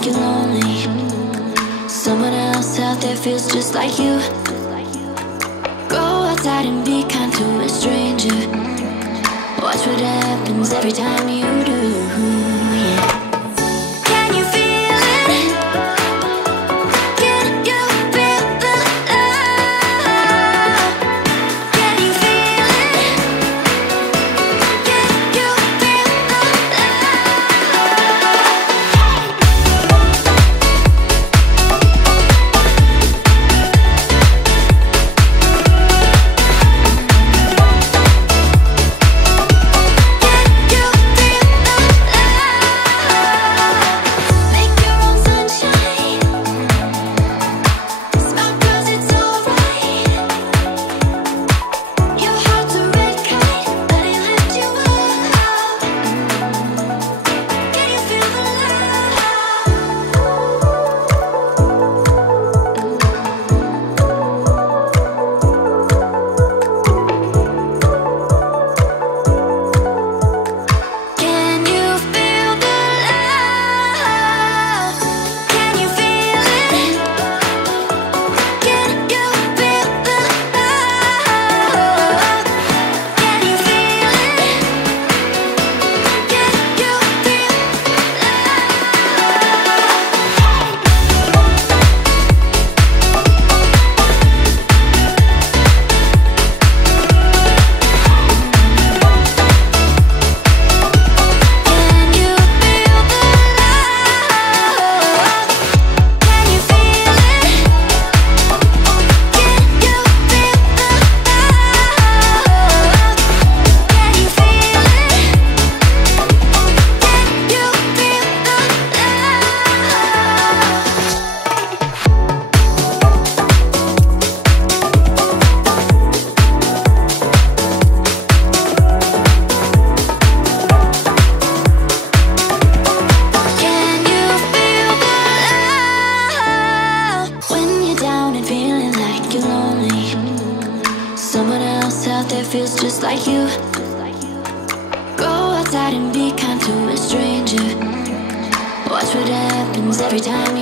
like you're lonely. Someone else out there feels just like you. Go outside and be kind to a stranger. Watch what happens every time you do. Yeah. Can you feel it? Can you feel the love? Can you feel it? Can you feel the feels just like you. Go outside and be kind to a stranger. Watch what happens every time